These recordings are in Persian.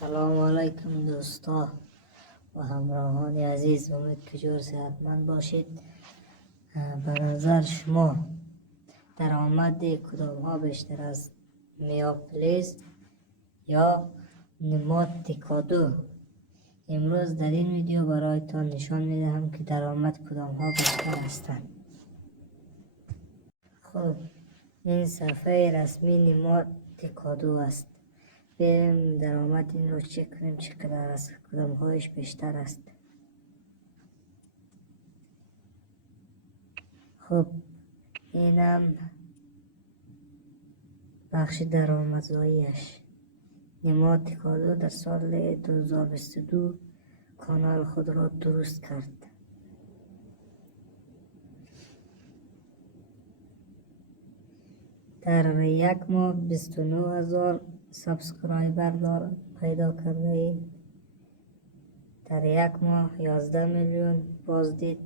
سلام علیکم دوستا و همراهان عزیز. امید که جور صحتمند باشید. به نظر شما درآمد کدام ها بیشتر از میاپلیز یا نماد تیکادو؟ امروز در این ویدیو برایتان نشان میدهم که درآمد کدام ها بیشتر هستند. خب این صفحه رسمی نماد تیکادو است. بریم درآمد این رو چک کنیم چقدر است، کدام هایش بیشتر است. خب اینم بخش درآمدزاییش. نماد تیکادو در سال 2022 کانال خود را درست کرد. در یک ماه 29,000 سابسکرایبر پیدا کرده ایم. در یک ماه 11 میلیون بازدید.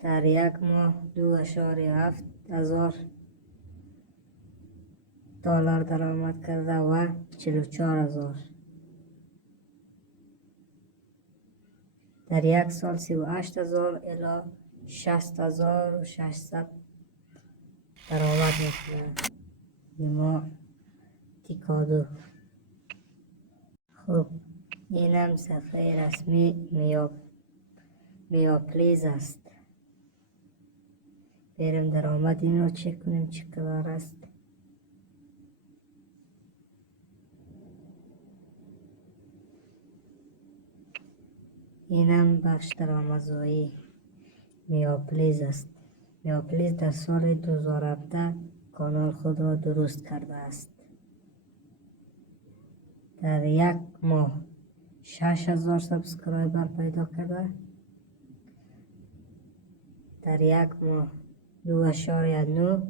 در یک ماه 2.7 هزار دلار درآمد کرده و 44,000. در یک سال 38,000 الی 60,600 درآمد میکنه نماد تیکادو. خب اینم صفحه رسمی میاپلیز است. بریم درآمد این رو چک کنیم چقدر است. اینم بخش درآمدزایی میاپلیز است. میاپلیز در سال 2017 کانال خود را درست کرده است. در یک ماه 6,000 سابسکرایبر پیدا کرده. در یک ماه 2.9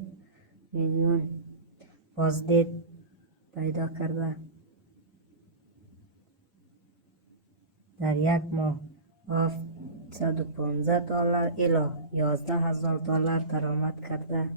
میلیون بازدید پیدا کرده. در یک ماه 715 دلار الی 11,000 دلار درآمد کرده.